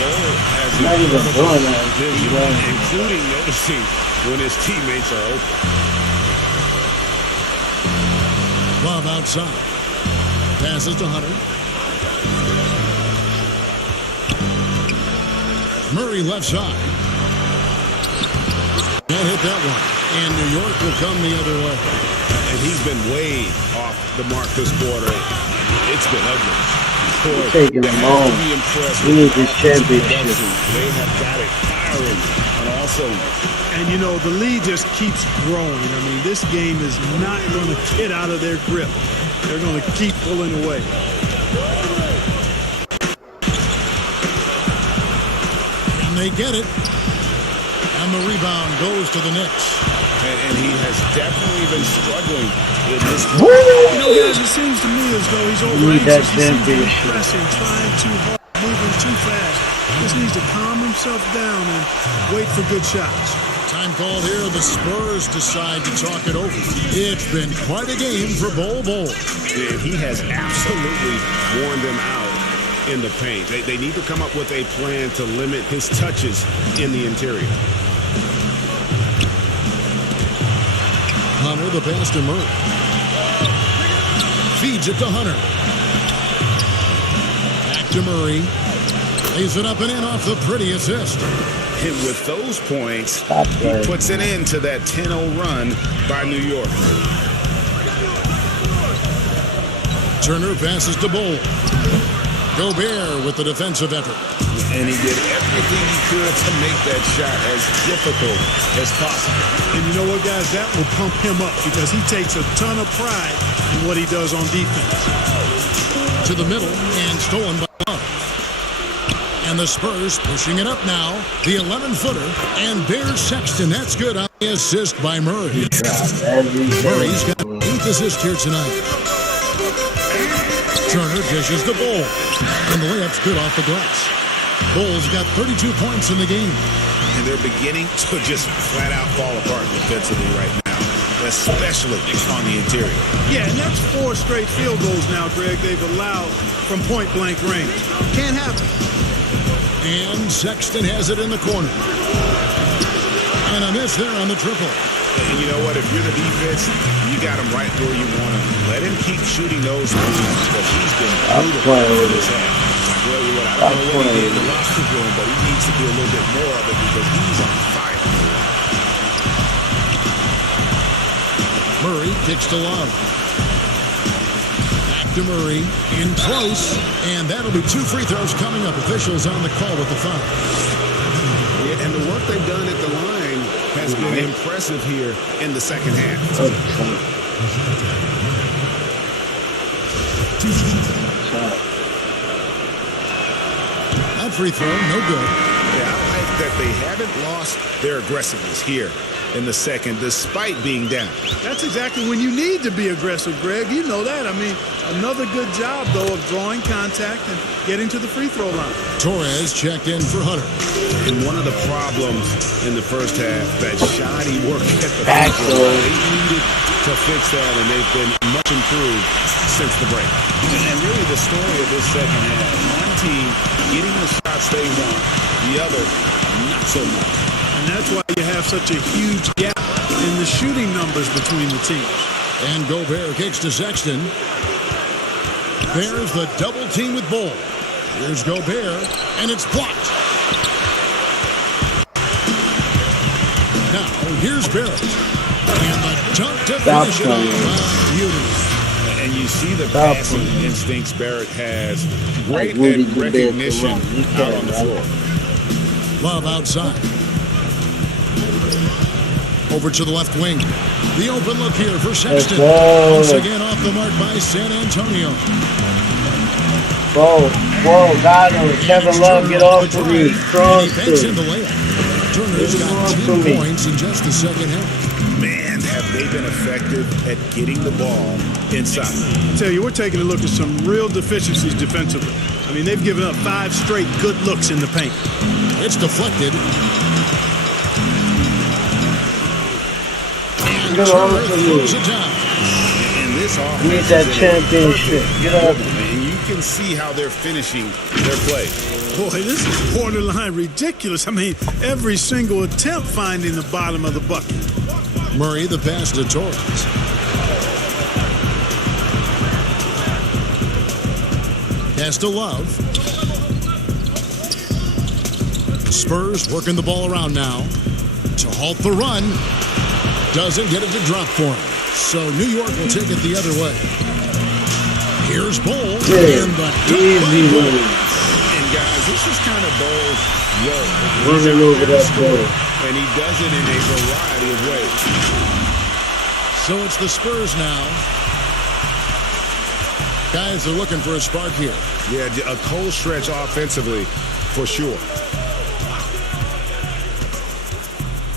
Bull has Not even doing that. vision, including noticing when his teammates are open. Love outside. Passes to Hunter. Murray left side. Can't hit that one. And New York will come the other way. And he's been way off the mark this quarter. It's been ugly. Boy, Taking them they have home. to be impressed We with need this championship. production. They have got it firing on all cylinders. And you know, the lead just keeps growing. I mean, this game is not going to get out of their grip. They're going to keep pulling away. And they get it. And the rebound goes to the Knicks. And he has definitely been struggling in this You know, guys, it seems to me as though he's over Need that anxious. He seems to be championship. pressing, trying too hard, moving too fast. Just needs to calm himself down and wait for good shots. Time called here. The Spurs decide to talk it over. It's been quite a game for Bol Bol. And he has absolutely worn them out in the paint. They need to come up with a plan to limit his touches in the interior. Hunter, the pass to Murray. Feeds it to Hunter. Back to Murray. Lays it up and in off the pretty assist. And with those points, he puts an end to that 10-0 run by New York. Turner passes to Bol. Gobert with the defensive effort. And he did everything he could to make that shot as difficult as possible. And you know what, guys? That will pump him up because he takes a ton of pride in what he does on defense. To the middle and stolen by Love. And the Spurs pushing it up now. The 11-footer and Bear Sexton. That's good on the assist by Murray. Murray's got 8th assist here tonight. Turner dishes the Bol. And the layup's good off the glass. Bol's got 32 points in the game. And they're beginning to just flat out fall apart defensively right now, especially on the interior. Yeah, and that's 4 straight field goals now, Greg, they've allowed from point-blank range. Can't happen. And Sexton has it in the corner. And a miss there on the triple. And you know what? If you're the defense, you got him right where you want him. Let him keep shooting those threes because he's been brutal in this half. I tell you what, I don't know what he did in the locker room, but he needs to do a little bit more of it because he's on fire. Murray kicks to Love. Back to Murray. In close. And that'll be 2 free throws coming up. Officials on the call with the foul. Yeah, and the work they've done at the line has been impressive here in the second half. That free throw, no good. Yeah, I like that they haven't lost their aggressiveness here in the second, despite being down. That's exactly when you need to be aggressive, Greg. You know that. I mean, another good job, though, of drawing contact and getting to the free throw line. Torres checked in for Hunter. And one of the problems in the first half, that shoddy work at the free throw line, they needed to fix that, and they've been much improved since the break. And really the story of this second half, one team getting the shots they want, the other not so much. And that's why you have such a huge gap in the shooting numbers between the teams. And Gobert kicks to Sexton. There's the double team with Bol. Here's Gobert, and it's blocked. Now, here's Barrett. And the dunk to finish it off. Beauty. And you see the passing instincts Barrett has. Great at recognition out on the floor. Love outside. Over to the left wing. The open look here for Sexton. Once again off the mark by San Antonio. Whoa, got him. Kevin Love, get off of me. Cross He banks in the layup. Turner's got 10 points in just the second half. Man, have they been effective at getting the ball inside. I tell you, we're taking a look at some real deficiencies defensively. I mean, they've given up 5 straight good looks in the paint. It's deflected. Get off of me. And this offense Need that championship. Get off of me. And you can see how they're finishing their play. Boy, this is borderline ridiculous. I mean, every single attempt finding the bottom of the bucket. Murray, the pass to Torres. Pass to Love. Spurs working the ball around now to halt the run. Doesn't get it to drop for him. So New York will take it the other way. Here's Bol. And the Easy one. And guys, this is kind of Bol's role. Running over that ball. And he does it in a variety of ways. So it's the Spurs now. Guys are looking for a spark here. Yeah, a cold stretch offensively for sure.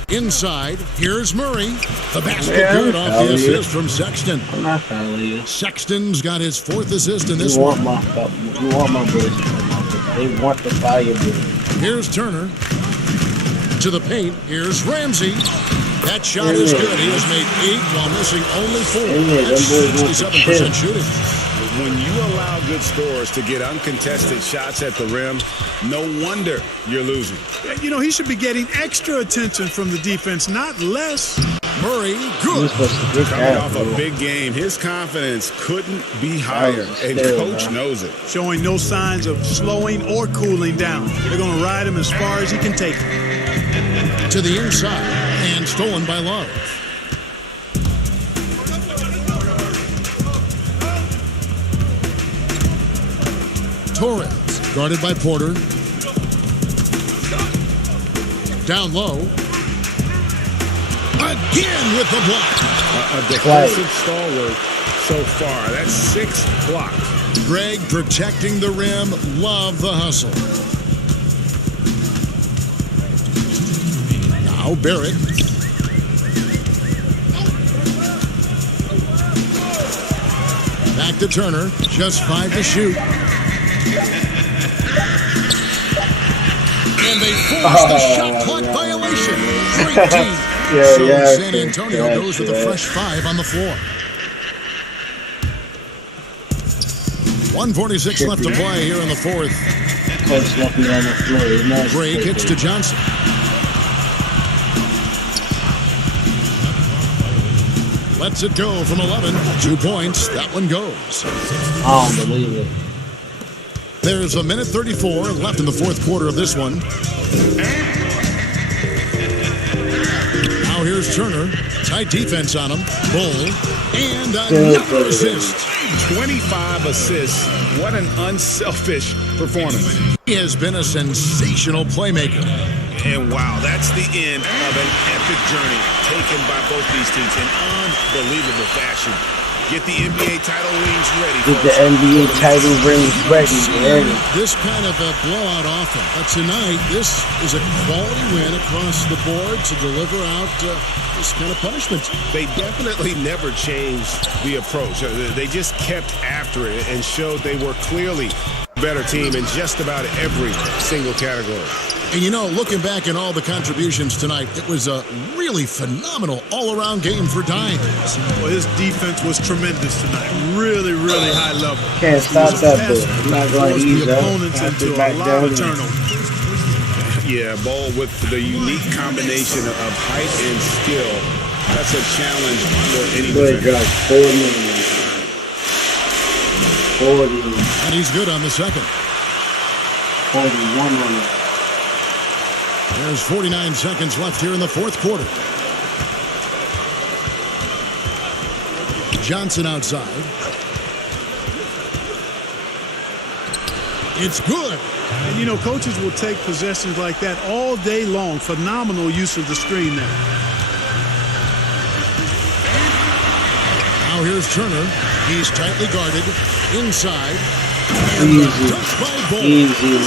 Inside, here's Murray. The basket good off the assist from Sexton. I'm not fouling you. Sexton's got his 4th assist in this You one. want my boys. They want the fire boy. Here's Turner. To the paint. Here's Ramsey. That shot is good. He has made 8 while missing only 4. That's 67% shooting. When you allow good scorers to get uncontested shots at the rim, no wonder you're losing. You know, he should be getting extra attention from the defense, not less. Murray, good. Coming off a big game, his confidence couldn't be higher, and Coach knows it. Showing no signs of slowing or cooling down. They're going to ride him as far as he can take it. To the inside, and stolen by Love. Torres, guarded by Porter. Down low. Again with the block. A defensive stalwart so far. That's 6 blocks. Greg protecting the rim. Love the hustle. Now Barrett. Back to Turner. Just 5 to shoot. And they force the shot clock violation. Great team. So San Antonio goes with a fresh 5 on the floor. 1:46 left to play here in the fourth. Gray kicks to Johnson. Lets it go from 11. 2 points. That one goes. I don't believe it. There's 1:34 left in the fourth quarter of this one. Now here's Turner. Tight defense on him. Bull. And another assist. 25 assists. What an unselfish performance. He has been a sensational playmaker. And wow, that's the end of an epic journey taken by both these teams in unbelievable fashion. Get the NBA title rings ready. Get the NBA title rings ready. This kind of a blowout often. But tonight, this is a quality win across the board to deliver out this kind of punishment. They definitely never changed the approach. They just kept after it and showed they were clearly a better team in just about every single category. And you know, looking back at all the contributions tonight, it was a really phenomenal all-around game for Dimes. Well, his defense was tremendous tonight. Really, really high level. Can't stop that, though. I'm not going to ease the opponents into a lot of turnovers. Yeah, Ball with the unique combination of height and skill. That's a challenge for any defense. 40. And he's good on the second. 41 on it. There's 49 seconds left here in the fourth quarter. Johnson outside. It's good. And, you know, coaches will take possessions like that all day long. Phenomenal use of the screen there. Now here's Turner. He's tightly guarded. Inside. Easy.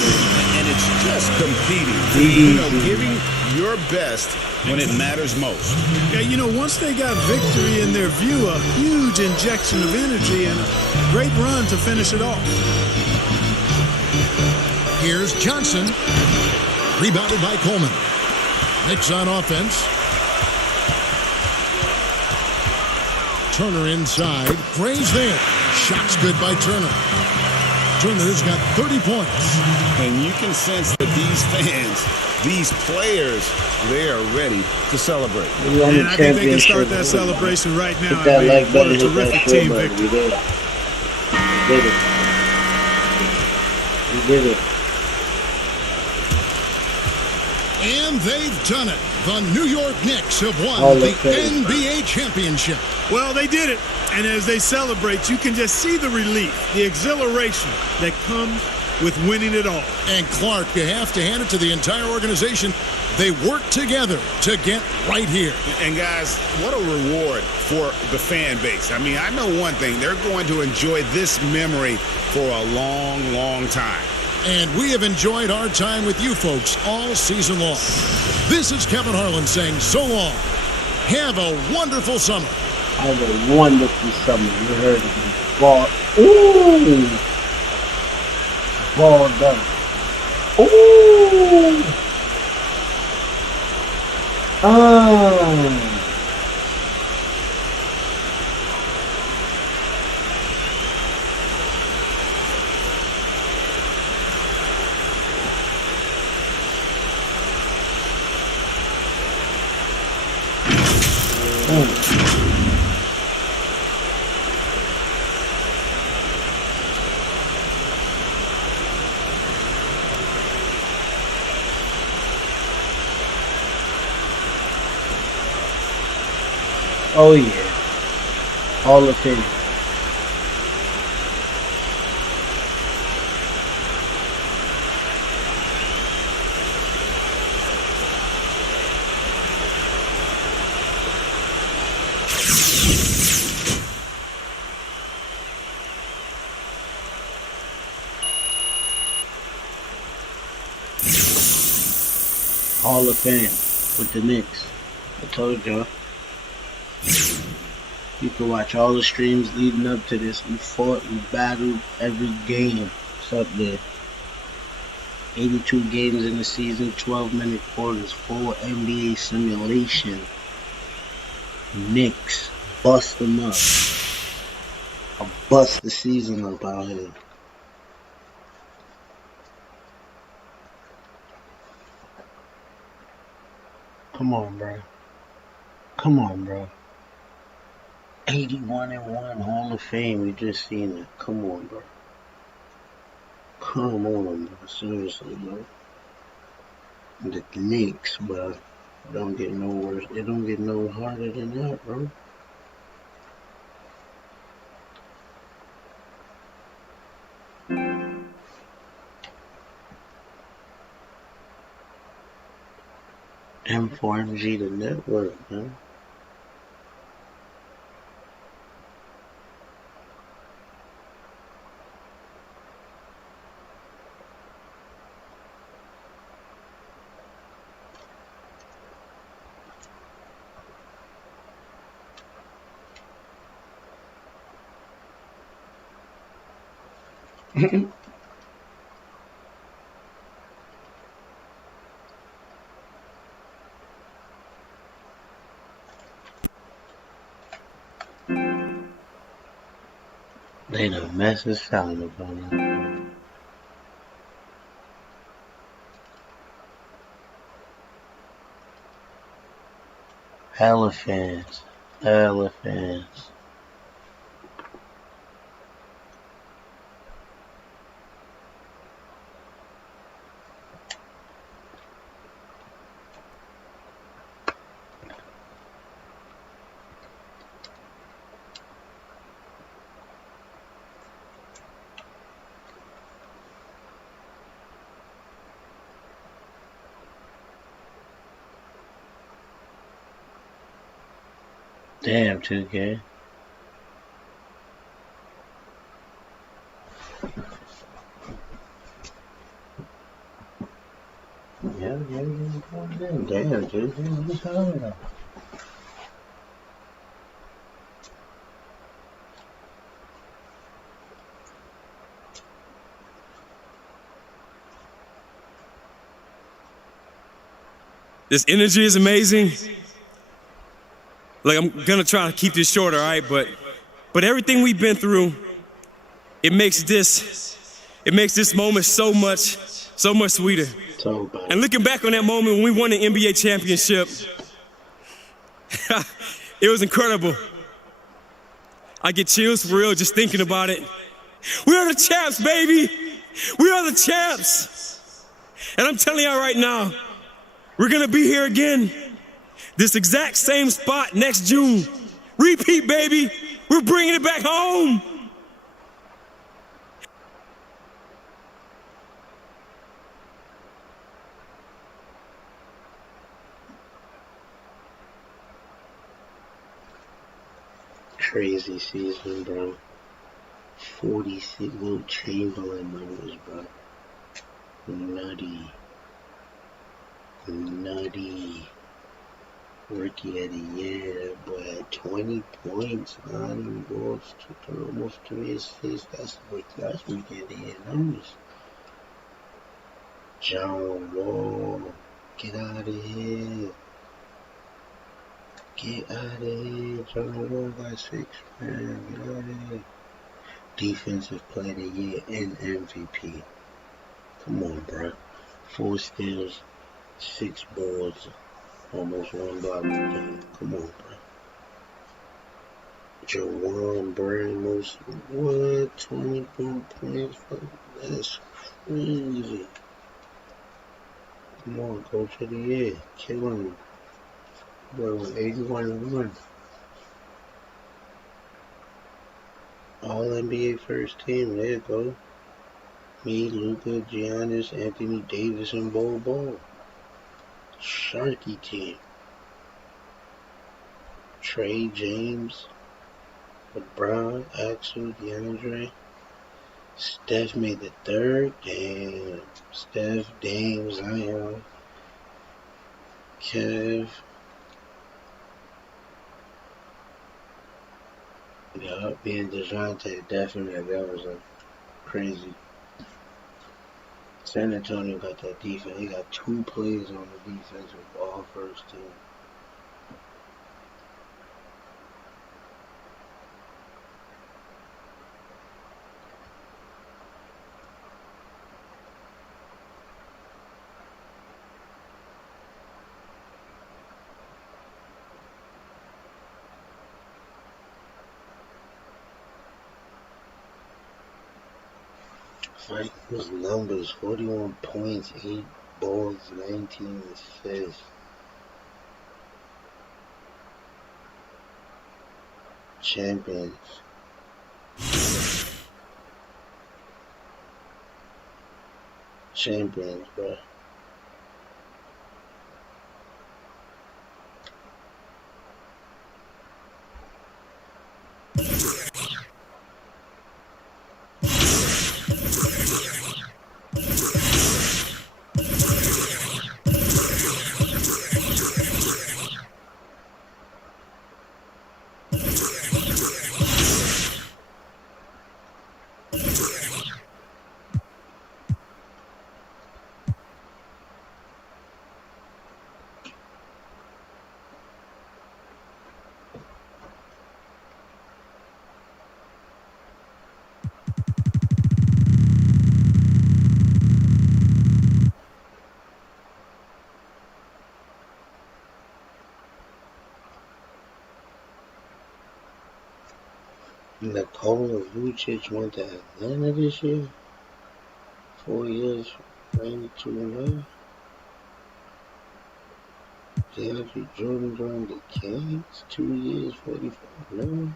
And it's just competing. You know, giving your best when it matters most. Yeah, you know, once they got victory in their view, a huge injection of energy and a great run to finish it off. Here's Johnson. Rebounded by Coleman. Knicks on offense. Turner inside. Gray's there. Shot's good by Turner. Turner's got 30 points. And you can sense that these fans, these players, they are ready to celebrate. And I think they can start that celebration right now. I mean, what a terrific team victory. We did it. And they've done it. The New York Knicks have won the NBA championship. Well, they did it. And as they celebrate, you can just see the relief, the exhilaration that comes with winning it all. And Clark, you have to hand it to the entire organization. They worked together to get right here. And guys, what a reward for the fan base. I mean, I know one thing. They're going to enjoy this memory for a long, long time. And we have enjoyed our time with you folks all season long. This is Kevin Harlan saying so long. Have a wonderful summer. Have a wonderful summer. You heard it. Ball. Ooh. Ball done. Ooh. Oh yeah, Hall of Fame. Hall of Fame with the Knicks. I told y'all. You can watch all the streams leading up to this. We fought, we battled every game. It's up there. 82 games in the season, 12-minute quarters, full NBA simulation. Knicks, bust them up. I'll bust the season up out here. Come on, bro. Come on, bro. 81-1 Hall of Fame. We just seen it. Come on, bro. Come on, bro. Seriously, bro. The Knicks, bro. It don't get no worse. It don't get no harder than that, bro. M4MG, the network, man. They done mess the sound up on that. Hella fans. Hella fans. Damn, 2K. Yeah, damn, 2K. What's happening? This energy is amazing. Like, I'm gonna try to keep this short, all right? But everything we've been through, it makes this moment so much sweeter. And looking back on that moment when we won the NBA championship, it was incredible. I get chills for real just thinking about it. We are the champs, baby. We are the champs. And I'm telling y'all right now, we're gonna be here again. This exact same spot next June. Repeat, baby. We're bringing it back home. Crazy season, bro. 46 Will Chamberlain numbers, bro. Nutty. Rookie of the year, that boy had 20 points, 9 goals, almost 3 assists. That's rookie of the year numbers. John Wall, get out of here. Get out of here. John Wall got 6, man. Get out of here. Defensive Player of the Year and MVP. Come on, bro. 4 steals, 6 boards, almost 1 block. Come on, bro. Jawan Brown, most, what? 24 points? That's crazy. Come on, Coach of the Year. Killing him. Bro, 81-1. All NBA first team. There you go. Me, Luka, Giannis, Anthony Davis, and Bol. Sharky team. Trey, James, LeBron, Axel, DeAndre. Steph made the 3rd. Damn. Steph, Dame, Zion, Kev. Yeah, being DeJounte, definitely, that was a crazy. San Antonio got that defense. He got 2 plays on the defense with all first team. Fight was numbers, 41 points, 8 boards, 19 assists. Champions. Champions, bro. Nikola Vucic went to Atlanta this year. 4 years, 92-0. DeAndre Jordan joined the Kings. 2 years, 45-0.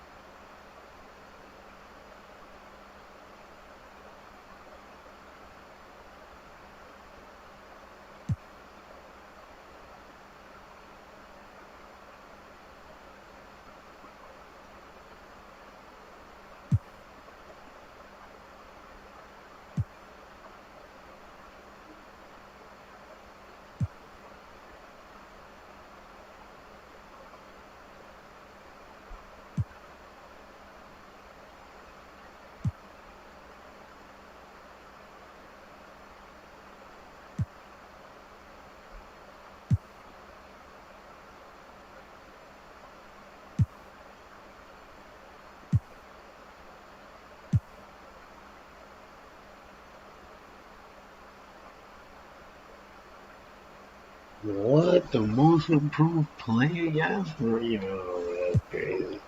What? The most improved player? Yes, for you. That's crazy.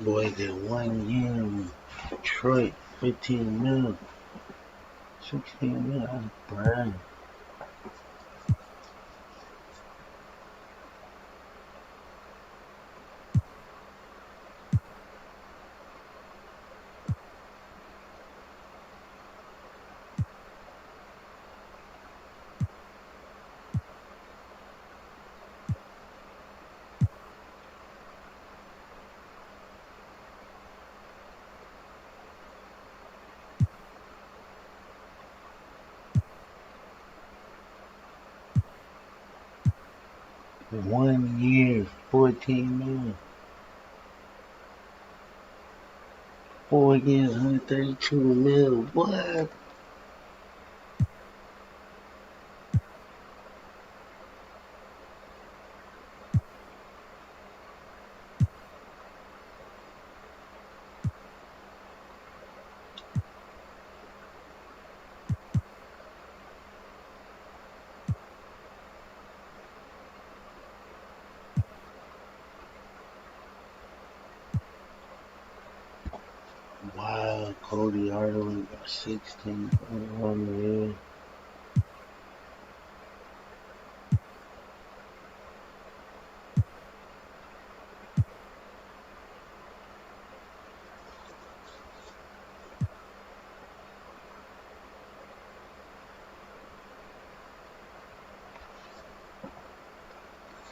Boy, did 1 year with Detroit, 15 mil, 16 mil, that's brand. 1 year, 14 million. 4 years, 132 mil. What? Wow, Cody Hardaway got 16.1 million.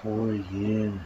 $4 years.